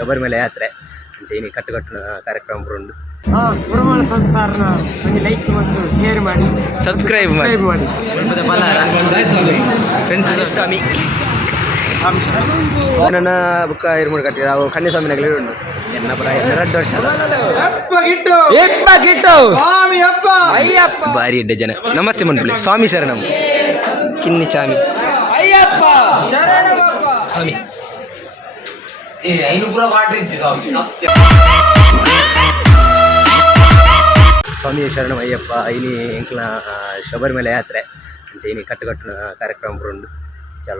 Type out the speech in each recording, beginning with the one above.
ಶಬರಿಮಲೆ ಯಾತ್ರೆ ಅಂಚೆ ಕಟ್ಟುಕಟ್ಟಿನ ಕಾರ್ಯಕ್ರಮ ಉಂಟು. ಗುರುಮಾನ ಸಂಸ್ಥಾರನ ಲೈಕ್ ಮತ್ತು ಶೇರ್ ಮಾಡಿ ಸಬ್ಸ್ಕ್ರೈಬ್ ಮಾಡಿ ಫ್ರೆಂಡ್ಸ್ ಸ್ವಾಮಿ ನನ್ನ ಬುಕ್ಕ ಇರ್ಮೂಡು ಕಟ್ಟಿದ ಅವು ಕನ್ಯಾಸ್ವಾಮಿನಾಗಲಿ ಉಂಟು ಎನ್ನ ಪರ 2 ವರ್ಷ ಅಯ್ಯಪ್ಪ ಭಾರಿ ಎಡ್ಡೆ ಜನ. ನಮಸ್ತೆ ಮನ್ಪುಲಿ ಸ್ವಾಮಿ ಶರಣಂ ಕಿನ್ನಿ ಚಾಮಿ ಅಯ್ಯಪ್ಪ ಸ್ವಾಮಿ ಸ್ವಾಮಿ ಶರಣಂ ಅಯ್ಯಪ್ಪ ಐನಿ ಎಂಕ್ಲ ಶಬರಿಮಲೆ ಯಾತ್ರೆ ಅಂಚೆ ಕಟ್ಟುಕಟ್ಟಿನ ಕಾರ್ಯಕ್ರಮ ಉಂಟು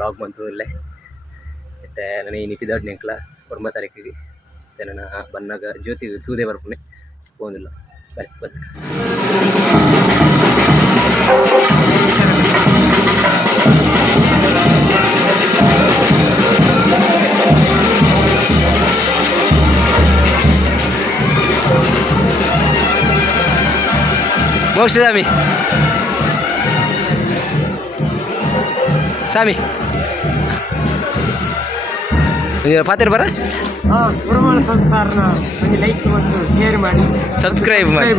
ಲಾಗ್ ಬಂತು ಇಲ್ಲೇ ಮತ್ತೆ ನಾನು ಈ ನಿಪಿದಾಡ್ನಿ ಎಂಕ್ಲ 9 ತಾರೀಕಿಗೆ ಮತ್ತೆ ನನ್ನ ಬನ್ನಾಗ ಜ್ಯೋತಿ ತೂದೆ ಬರ್ಪುನೆ ಹೋಗಿಲ್ಲ ಬತ್ ಮೋಕ್ಷ ಸ್ವಾಮಿ ಸ್ವಾಮಿ ಪಾತ್ರ ಬರ ಗುರುಮಾನ ಸಂಸ್ಥಾರನ ಲೈಕ್ ಮತ್ತು ಶೇರ್ ಮಾಡಿ ಸಬ್ಸ್ಕ್ರೈಬ್ ಮಾಡಿ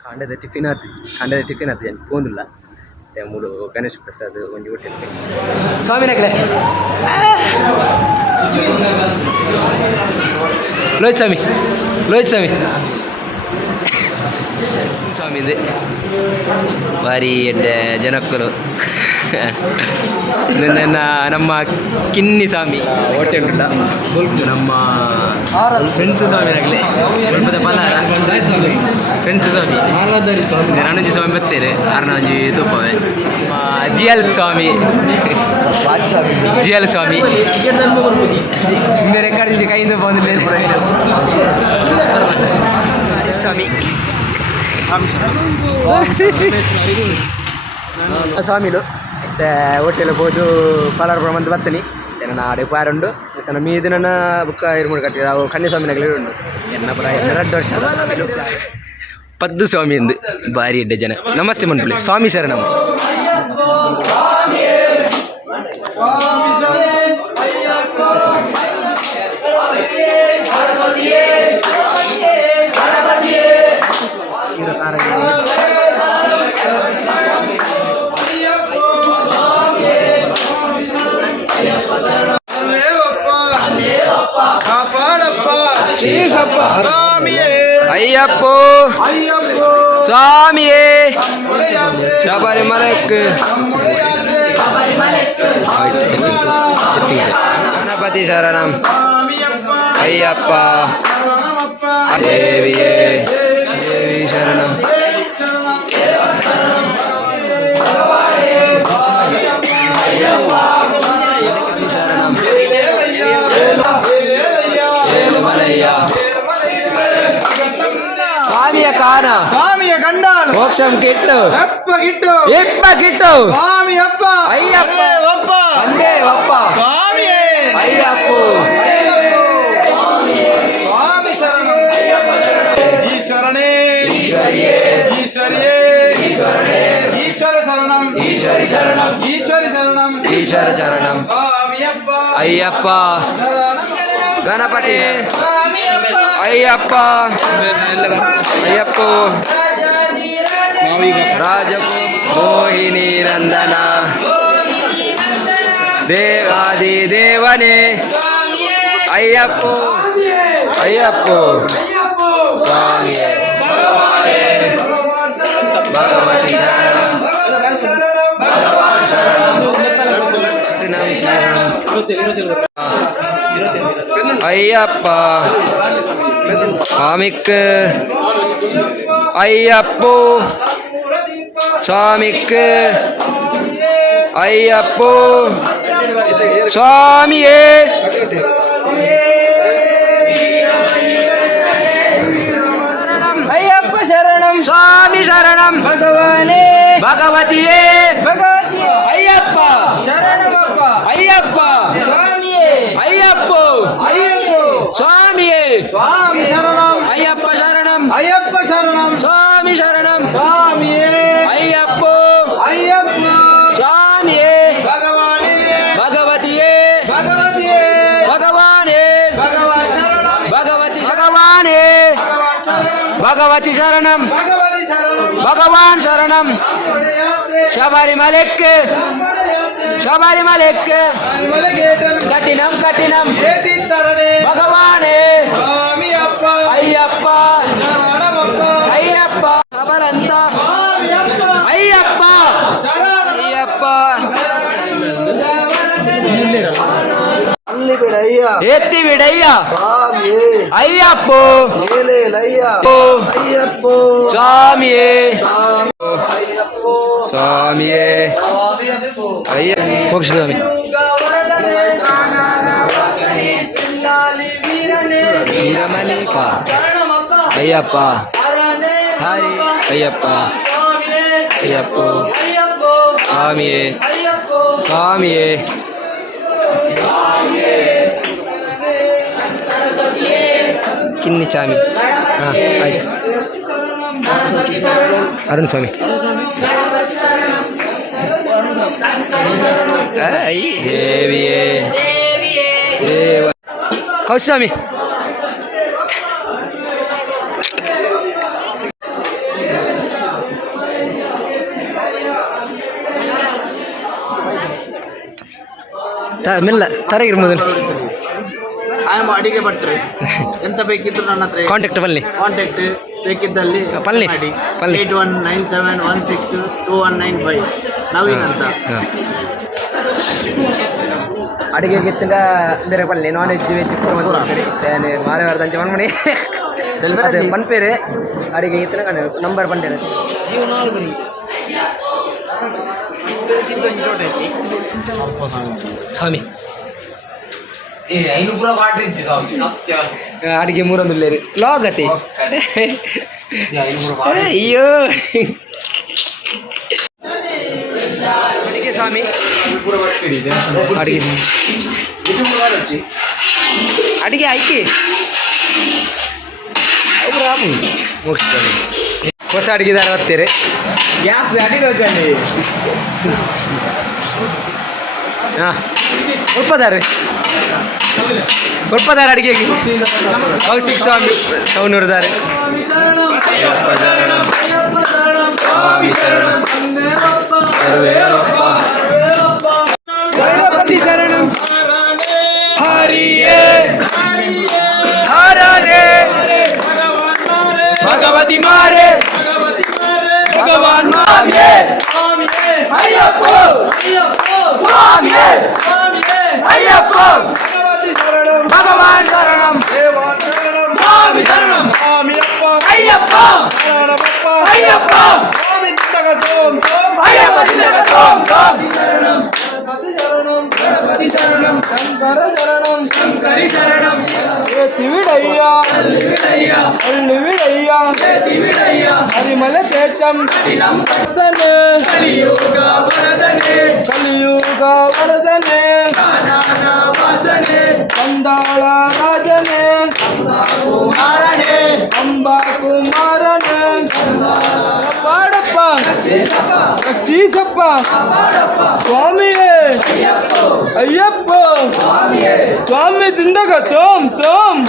ಕಾಂಡದ ಟಿಫಿನ್ ಆತಿ ಪೋಂದಿಲ್ಲ ಮತ್ತೆ 3 ಗಣೇಶ್ ಪ್ರಸಾದ್ ಒಂದು ಹೋಟೆಲ್ ಸ್ವಾಮಿನಾಗಲೇ ಲೋಹಿತ್ ಸ್ವಾಮಿ ಸ್ವಾಮಿದು ಭಾರಿ ಎಡ್ಡೆ ಜನಕ್ಕಲು ನಮ್ಮ ಕಿನ್ನಿ ಸ್ವಾಮಿ ಹೋಟೆಲ್ ಉಂಟ ನಮ್ಮ ಫ್ರೆಂಡ್ಸ್ ಸ್ವಾಮಿನಾಗಲಿ ಫ್ರೆಂಡ್ಸ್ ಸ್ವಾಮಿ ನಾನೊಂಜಿ ಸ್ವಾಮಿ ಬರ್ತೇನೆ ಆರ್ನೊಂಜಿ ತೂಪವೆ ಜಿ ಎಲ್ ಸ್ವಾಮಿ ಹಿಂದೆ ರೆಕಾರ್ಡ್ ಕೈಯಿಂದ ಬಂದಿಲ್ಲ ಸ್ವಾಮಿ ಸ್ವಾಮಿಲು ಮತ್ತೆ ಹೋಟೆಲ್ ಹೋದು ಪಲಾರ್ ಬಂದು ಬರ್ತೀನಿ ನನ್ನ ಆಡೆ ಪಾರುಂಡು ಮತ್ತೆ ನಮ್ಮ ಮೀದು ನನ್ನ ಬುಕ್ಕ ಇರ್ಮೂಡು ಕಟ್ಟಿದ ಅವು ಕನ್ಯಾಸ್ವಾಮಿನಾಗಲಿ ಉಂಟು ಎನ್ನ ಪರ 2 ವರ್ಷ ಪದ್ದು ಸ್ವಾಮಿ ಎಂದು ಭಾರಿ ಎಡ್ಡೆ ಜನ. ನಮಸ್ತೆ ಮನ್ಪುಲಿ ಸ್ವಾಮಿ ಶರಣಂ ಅಯ್ಯಪ್ಪೋ ಸ್ವಾಮಿಯೇ ಶಬರಿಮಲೆಗೆ ಗಣಪತಿ ಶರಣಂ ಅಯ್ಯಪ್ಪ ದೇವಿಯೇ ದೇವಿ ಶರಣಂ ಶರಣಂ ಸ್ವಾಮಿಯ ಕಾನ ಸ್ವಾಮಿಯ ಗಂಡಾನು ಮೋಕ್ಷಂ ಕಿಟ್ಟು ಇಪ್ಪ ಕಿಟ್ಟು ಸ್ವಾಮಿ ಅಪ್ಪ ಅಯ್ಯಪ್ಪ ಒಂದೇ ಒಪ್ಪ ಸ್ವಾಮಿಯೇ ಅಯ್ಯಪ್ಪ ಸ್ವಾಮಿ ಶರಣೇ ಈಶ್ವರಿಯೇ ಈಶ್ವರ ಶರಣಂ ಈಶ್ವರ ಶರಣಂ ಅಯ್ಯಪ್ಪ ಗಣಪತಿ ಅಯ್ಯಪ್ಪ ರಾಜ ಮೋಹಿನಿ ನಂದನ ದೇವಾದಿ ದೇವನೇ ಅಯ್ಯಪ್ಪ ಸ್ವಾಮಿ ಭಗವತಿ ಅಯ್ಯಪ್ಪ ಸ್ವಾಮಿக்கு ಅಯ್ಯಪ್ಪೋ ಸ್ವಾಮಿக்கு ಅಯ್ಯಪ್ಪೋ ಸ್ವಾಮಿಯೇ ಅಯ್ಯಪ್ಪ ಶರಣಂ ಸ್ವಾಮಿ ಶರಣಂ ಭಗವಾನೇ ಭಗವತಿಯೇ ಅಯ್ಯಪ್ಪ ಶರಣಮಪ್ಪ ಅಯ್ಯಪ್ಪ ಸ್ವಾಮಿಯೇ ಅಯ್ಯಪ್ಪ ಸ್ವಾಮಿಯೇ ಸ್ವಾಮಿ ಶರಣಂ ಅಯ್ಯಪ್ಪ ಶರಣಂ ಸ್ವಾಮಿ ಶರಣಂ ಸ್ವಾಮಿಯೇ ಅಯ್ಯಪ್ಪ ಅಯ್ಯಪ್ಪ ಸ್ವಾಮಿಯೇ ಭಗವಾನೇ ಭಗವತಿಯೇ ಭಗವಾನೇ ಭಗವಾನ್ ಶರಣಂ ಭಗವತಿ ಭಗವಾನೇ ಭಗವತಿ ಶರಣಂ ಭಗವತಿ ಶರಣಂ ಭಗವಾನ್ ಶರಣಂ ಪಡೆಯಾತ್ರೆ ಶಬರಿಮಲೆಕ್ಕೆ ಪಡೆಯಾತ್ರೆ ಶಬರಿಮಲೆಕ್ಕೆ ಮಲಗೇಟನು ಕಠಿಣಂ ಕಠಿಣಂ ಏಟಿತ್ತರನೆ ಭಗವಾನೇ ಸ್ವಾಮಿ ಅಪ್ಪ ಅಯ್ಯಪ್ಪ ಶರಣಮಪ್ಪ ಅಯ್ಯಪ್ಪ ಅವರಂತ ಸ್ವಾಮಿ ಅಪ್ಪ ಅಯ್ಯಪ್ಪ ಶರಣ ಅಯ್ಯಪ್ಪ ಅಲ್ಲಿ ಬಿಡಯ್ಯ ಎತ್ತಿ ಬಿಡಯ್ಯ ಸ್ವಾಮಿ ಅಯ್ಯಪ್ಪ ಮೇಲೆ ಲಯ್ಯ ಅಯ್ಯಪ್ಪ ಸ್ವಾಮಿಯೇ ಅಯ್ಯಪ್ಪ ಸ್ವಾಮಿಯೇ ಅಯ್ಯ ಮೋಕ್ಷ ಸ್ವಾಮಿ ವೀರಮಣಿಕ ಅಯ್ಯಪ್ಪ ಹರಿ ಅಯ್ಯಪ್ಪ ಅಯ್ಯಪ್ಪ ಸ್ವಾಮಿಯೇ ಸ್ವಾಮಿಯೇ ಕಿನ್ನಿ ಚಾಮಿ ಹಾಂ ಆಯ್ತು ಅರುಣ್ ಸ್ವಾಮಿ ಐ ದೇವಿಯೇ ದೇವ ಕೌಸ್ವಾಮಿ ಮೆಲ್ಲ ತರಗಿರ್ ಮೊದಲು ಆಯಮ್ಮ ಅಡಿಗೆ ಭಟ್ರು ಎಂತ ಬೇಕಿದ್ರು ನನ್ನ ಹತ್ರ ಕಾಂಟ್ಯಾಕ್ಟ್ ಬನ್ನಿ ಕಾಂಟ್ಯಾಕ್ಟ್ ಬೇಕಿದ್ದಲ್ಲಿ ಪಲ್ಲೆ, ಮಾಡಿ ಪಲ್ಲೆ. 8197162195 ನವೀನ್ ಅಂತ ಅಡಿಗೆಗೆ ತಿಂದ ಬೇರೆ ಪಲ್ಲೆ ನಾನ್ ವೆಜ್ ವೆಜ್ ಪೂರ ಮಾರೆ ವಾರದಂಚೆ ಮಣ್ಮಣಿ ಅದು ಪನ್ಪೇರೆ ಅಡಿಗೆ ಇತ್ತಿನ ಕಣ್ಣು ನಂಬರ್ ಪಂಡೇರೆ ಸ್ವಾಮಿ ಅಡಿಗೆ ಮೂರೊಂದು ಲಾಗತಿ ಅಯ್ಯೋ ಅಡಿಗೆ ಸ್ವಾಮಿ ಅಡಿಗೆ ಅಡಿಗೆ ಆಯ್ಕೆ ಮುಗಿಸ್ತಾರೆ ಹೊಸ ಅಡಿಗೆದಾರ ಬರ್ತೀರಿ ಗ್ಯಾಸ್ ಅಡಿಗೆ ಹಾಂ ಉಪ್ಪದಾರೆ ಉಪ್ಪದಾರ ಅಡಿಗೆಗೆ ಕೌಶಿಕ್ ಸ್ವಾಮಿ ಸೌನೂರದಾರೆ ಗಣಪತಿ ಶರಣಂ ಹರಿಯೇ ಹರೇ ಭಗವತಿ ಮಾರೇ ಭಗವಾನ್ ಮಾರೇ ಅಯ್ಯಪ್ಪ ಸ್ವಾಮಿಯೇ ಅಯ್ಯಪ್ಪ ಭಗವಾನ್ ಶರಣಂ ಸ್ವಾಮಿ ಶರಣಂ ಅಯ್ಯಪ್ಪ ಅಯ್ಯಪ್ಪ ಅಯ್ಯಪ್ಪ ಶರಣಂ ಗಣಪತಿ ಶರಣಂ ಶಂಕರ ಶರಣಂ ಶಂಕರಿ ಶರಣಂ ತಿವಿಡಯ್ಯ ಅಲ್ಲಿ ವಿಡಯ್ಯ ಹರಿಮಲ ಶೇಷಂ ಕಲಿಯುಗ ವರದನೆ ಕಂದಾಳ ರಾಜನೇ ಅಂಬಾ ಕುಮಾರನೇ ಪಾಡಪ್ಪ ರಕ್ಷಿಸಪ್ಪ ಸ್ವಾಮಿಯೇ ಅಯ್ಯಪ್ಪ ಸ್ವಾಮಿ ದಿಂದಗ ತೋಮ್ ತೋಮ್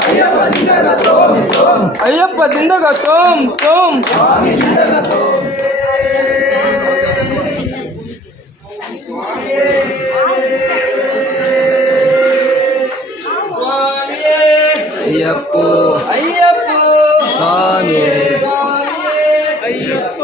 ಅಯ್ಯಪ್ಪ ದಿಂದಗ ತೋಮ್ ತೋಮ್ ಅಯ್ಯಪ್ಪ ಅಯ್ಯಪ್ಪ ಸ್ವಾಮಿ ಅಯ್ಯಪ್ಪ